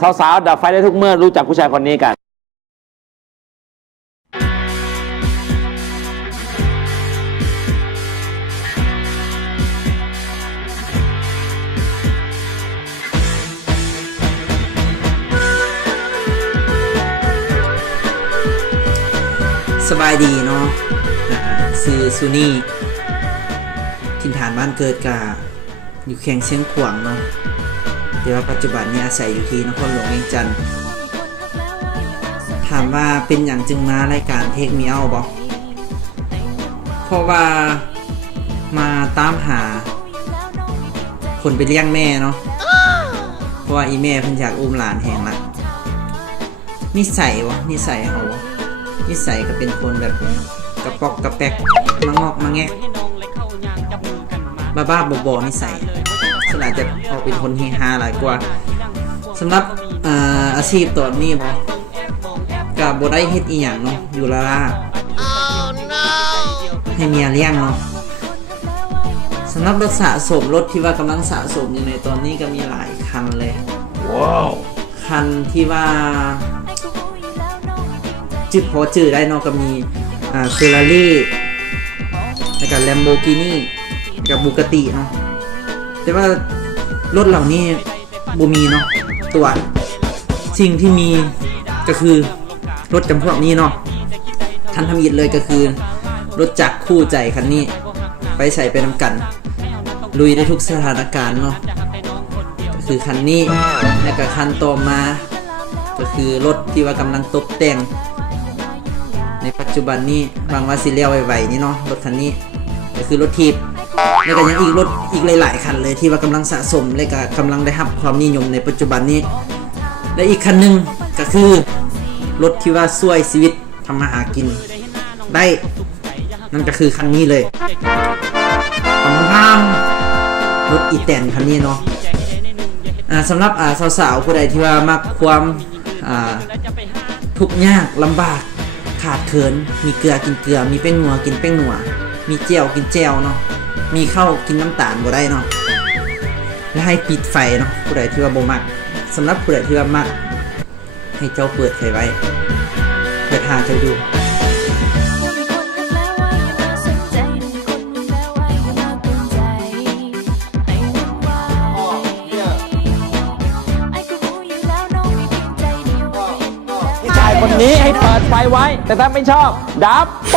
สาวๆดับไฟได้ทุกเมื่อรู้จักผู้ชายคนนี้กันสบายดีเนาะซื้อซูนี่ถิ่นฐานบ้านเกิดกะอยู่แข่งเชียงขวางเนาะแต่ว่าปัจจุบันนี้อาศัยอยู่ที่นครหลวงเวียงจันทน์ถามว่าเป็นอย่างจึงมารายการเทคมีเอาบอกเพราะว่ามาตามหาคนไปเลี้ยงแม่เนาะเพราะว่าอีแม่เพิ่นอยากอุ้มหลานแหงละนิสัยวะนิสัยเขานิสัยก็เป็นคนแบบกระปอกกระแปกมางอกมาแงะบ้าๆบอๆนิสัยส่วนอาจจะออกเป็นคนเฮฮาหลายกว่าสำหรับอาชีพตอนนี้กับบได้เฮ็ดอีหยังเนาะอยู่ละล่าให้เมียเลี้ยงเนาะสำหรับรถสะสมรถที่ว่ากำลังสะสมอยู่ในตอนนี้ก็มีหลายคันเลยว้าวคันที่ว่าจืดพอจืดได้เนาะก็มีเฟอร์รารี่แล้วก็แลมโบกินีกับบูกาติเนาะแต่ว่ารถเหล่านี้บ่มีเนาะตัวสิ่งที่มีก็คือรถจำพวกนี้เนาะท่านทำอิดเลยก็คือรถจักรคู่ใจคันนี้ไปใส่ไปนำกันลุยได้ทุกสถานการณ์เนาะก็คือคันนี้แล้วก็คันต่อมาก็คือรถที่ว่ากำลังตกแต่งในปัจจุบันนี้บางว่าสิเลี้ยวไวๆนี่เนาะรถคันนี้ก็คือรถทีบแล้วก็ยังอีกรถอีกหลายๆคันเลยที่ว่ากำลังสะสมและก็กำลังได้รับความนิยมในปัจจุบันนี้และอีกคันนึงก็คือรถที่ว่าช่วยชีวิตทำมาหากินได้นั่นก็คือคันนี้เลยพังรถอีแตนคันนี้เนาะสำหรับสาวๆผู้ใดที่ว่ามักความทุกข์ยากลำบากขาดเขินมีเกลือกินเกลือมีแป้งนัวกินแป้งนัวมีเจียวกินเจียวเนาะมีข้าวกินน้ำตาลบ่ได้เนาะและให้ปิดไฟเนาะผู้ใดที่ว่าบ่มักสำหรับผู้ใดที่ว่ามักให้เจ้าเปิดไฟไว้เพื่อทาเจ้าดูคนนี้ให้เปิดไฟไว้แต่ถ้าไม่ชอบดับไฟ